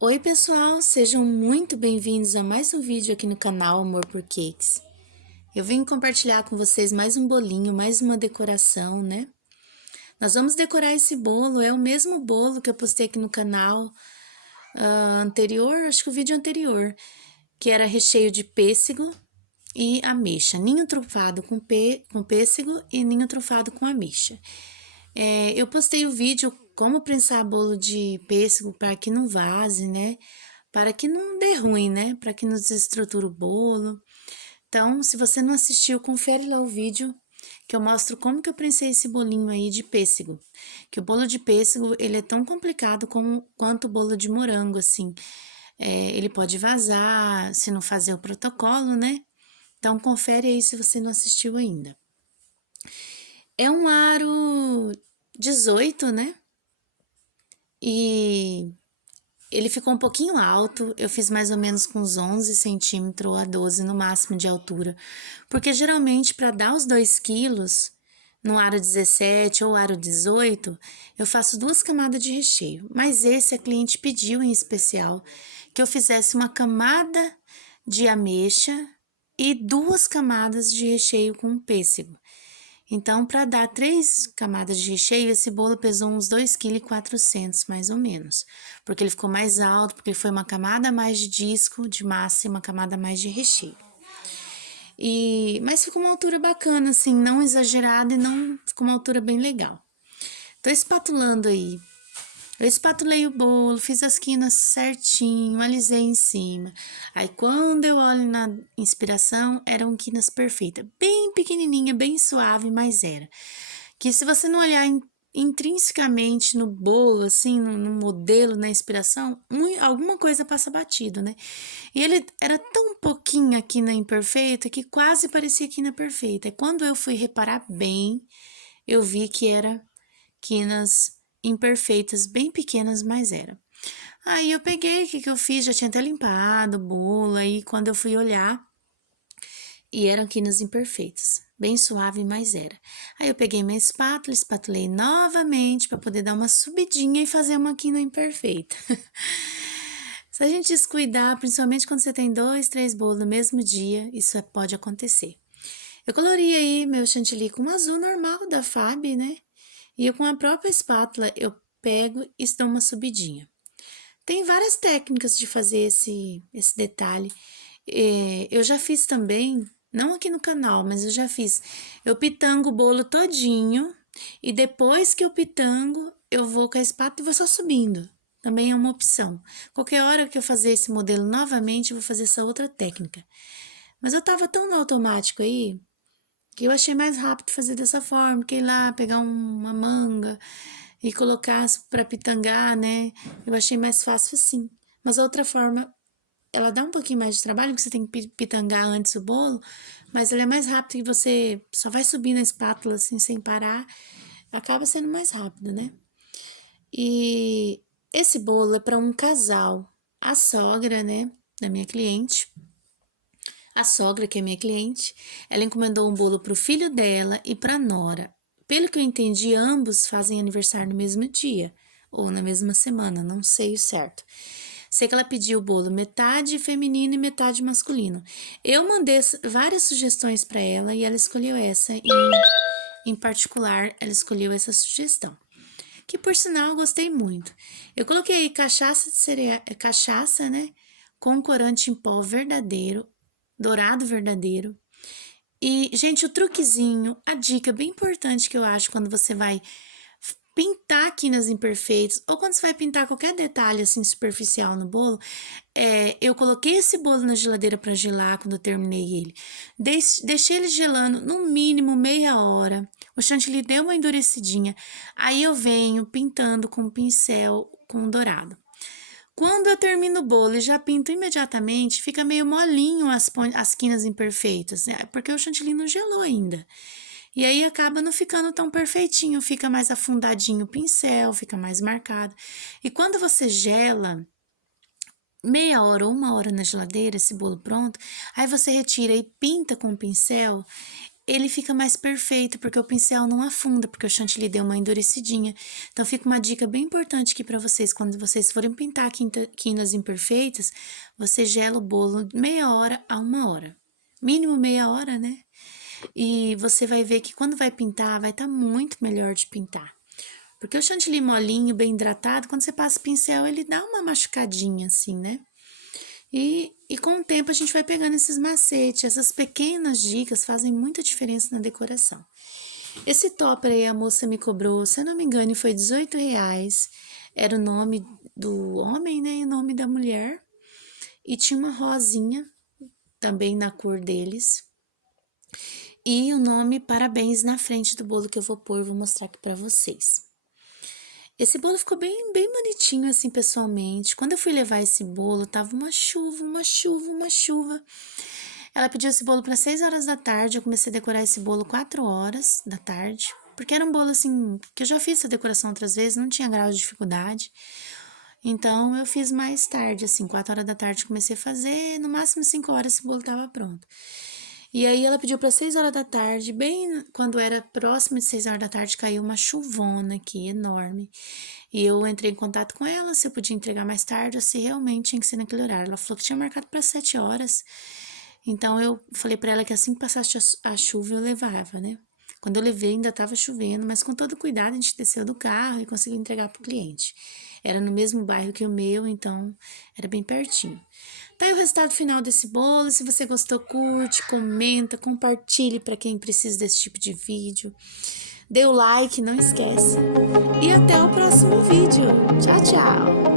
Oi pessoal, sejam muito bem-vindos a mais um vídeo aqui no canal Amor por Cakes. Eu venho compartilhar com vocês mais um bolinho, mais uma decoração, né? Nós vamos decorar esse bolo, é o mesmo bolo que eu postei aqui no canal anterior, acho que o vídeo anterior, que era recheio de pêssego e ameixa, ninho trufado com pêssego e ninho trufado com ameixa. Eu postei o vídeo como prensar bolo de pêssego para que não vaze, né? Para que não dê ruim, né? Para que não desestruture o bolo. Então, se você não assistiu, confere lá o vídeo que eu mostro como que eu prensei esse bolinho aí de pêssego. Que o bolo de pêssego, ele é tão complicado quanto o bolo de morango, assim. Ele pode vazar se não fazer o protocolo, né? Então, confere aí se você não assistiu ainda. É um aro 18, né? E ele ficou um pouquinho alto, eu fiz mais ou menos com uns 11 centímetros a 12 no máximo de altura, porque geralmente para dar os 2 quilos, no aro 17 ou aro 18, eu faço 2 camadas de recheio, mas esse a cliente pediu em especial que eu fizesse uma camada de ameixa e 2 camadas de recheio com pêssego. Então, para dar 3 camadas de recheio, esse bolo pesou uns 2,4 kg, mais ou menos. Porque ele ficou mais alto, porque foi uma camada a mais de disco de massa e uma camada a mais de recheio. Mas ficou uma altura bacana, assim, não exagerada e não ficou uma altura bem legal. Tô espatulando aí. Eu espatulei o bolo, fiz as quinas certinho, alisei em cima. Aí, quando eu olho na inspiração, eram quinas perfeitas. Bem pequenininha, bem suave, mas era. Que se você não olhar intrinsecamente no bolo, assim, no modelo, na inspiração, alguma coisa passa batido, né? E ele era tão pouquinho a quina imperfeita que quase parecia quina perfeita. E quando eu fui reparar bem, eu vi que era quinas imperfeitas, bem pequenas, mas era. Aí eu peguei, o que que eu fiz? Já tinha até limpado o bolo, aí quando eu fui olhar, e eram quinas imperfeitas, bem suave, mas era. Aí eu peguei minha espátula, espatulei novamente para poder dar uma subidinha e fazer uma quina imperfeita. Se a gente descuidar, principalmente quando você tem 2, 3 bolos no mesmo dia, isso pode acontecer. Eu colori aí meu chantilly com azul normal da Fab, né? E eu com a própria espátula eu pego e dou uma subidinha. Tem várias técnicas de fazer esse detalhe. Eu já fiz também, não aqui no canal, mas eu já fiz. Eu pitango o bolo todinho e depois que eu pitango, eu vou com a espátula e vou só subindo. Também é uma opção. Qualquer hora que eu fazer esse modelo novamente, eu vou fazer essa outra técnica. Mas eu tava tão no automático aí, que eu achei mais rápido fazer dessa forma, que ir lá pegar uma manga e colocar para pitangar, né? Eu achei mais fácil assim. Mas a outra forma, ela dá um pouquinho mais de trabalho, porque você tem que pitangar antes o bolo, mas ela é mais rápida e você só vai subindo a espátula assim sem parar, acaba sendo mais rápido, né? E esse bolo é para um casal, a sogra, né, da minha cliente. A sogra, que é minha cliente, ela encomendou um bolo para o filho dela e para a nora. Pelo que eu entendi, ambos fazem aniversário no mesmo dia ou na mesma semana, não sei o certo. Sei que ela pediu o bolo metade feminino e metade masculino. Eu mandei várias sugestões para ela e ela escolheu essa em particular, ela escolheu essa sugestão. Que por sinal eu gostei muito. Eu coloquei cachaça de cereal, cachaça, né, com corante em pó verdadeiro, dourado verdadeiro. E, gente, o truquezinho, a dica bem importante que eu acho quando você vai pintar quinas imperfeitas ou quando você vai pintar qualquer detalhe assim superficial no bolo, eu coloquei esse bolo na geladeira para gelar quando eu terminei ele. Deixei ele gelando no mínimo meia hora. O chantilly deu uma endurecidinha. Aí eu venho pintando com pincel com dourado. Quando eu termino o bolo e já pinto imediatamente, fica meio molinho as quinas imperfeitas, né? Porque o chantilly não gelou ainda. E aí acaba não ficando tão perfeitinho, fica mais afundadinho o pincel, fica mais marcado. E quando você gela, meia hora ou uma hora na geladeira, esse bolo pronto, aí você retira e pinta com o pincel, ele fica mais perfeito, porque o pincel não afunda, porque o chantilly deu uma endurecidinha. Então, fica uma dica bem importante aqui para vocês, quando vocês forem pintar quinas imperfeitas, você gela o bolo meia hora a 1 hora. Mínimo meia hora, né? E você vai ver que quando vai pintar, vai estar muito melhor de pintar. Porque o chantilly molinho, bem hidratado, quando você passa o pincel, ele dá uma machucadinha assim, né? E com o tempo a gente vai pegando esses macetes, essas pequenas dicas fazem muita diferença na decoração. Esse topper aí a moça me cobrou, se eu não me engano, foi R$18. Era o nome do homem, né, e o nome da mulher. E tinha uma rosinha, também na cor deles. E o nome parabéns na frente do bolo que eu vou pôr, vou mostrar aqui pra vocês. Esse bolo ficou bem bonitinho assim pessoalmente. Quando eu fui levar esse bolo, tava uma chuva, uma chuva, uma chuva. Ela pediu esse bolo para 6 horas da tarde, eu comecei a decorar esse bolo 4 horas da tarde. Porque era um bolo assim, que eu já fiz essa decoração outras vezes, não tinha grau de dificuldade. Então, eu fiz mais tarde, assim, 4 horas da tarde comecei a fazer, no máximo 5 horas esse bolo tava pronto. E aí, ela pediu para 6 horas da tarde, bem quando era próximo de 6 horas da tarde, caiu uma chuvona aqui, enorme. E eu entrei em contato com ela, se eu podia entregar mais tarde, ou se realmente tinha que ser naquele horário. Ela falou que tinha marcado para 7 horas. Então, eu falei para ela que assim que passasse a chuva, eu levava, né? Quando eu levei, ainda estava chovendo, mas com todo cuidado, a gente desceu do carro e conseguiu entregar para o cliente. Era no mesmo bairro que o meu, então era bem pertinho. Tá aí o resultado final desse bolo. Se você gostou, curte, comenta, compartilhe para quem precisa desse tipo de vídeo. Dê o like, não esquece. E até o próximo vídeo. Tchau, tchau!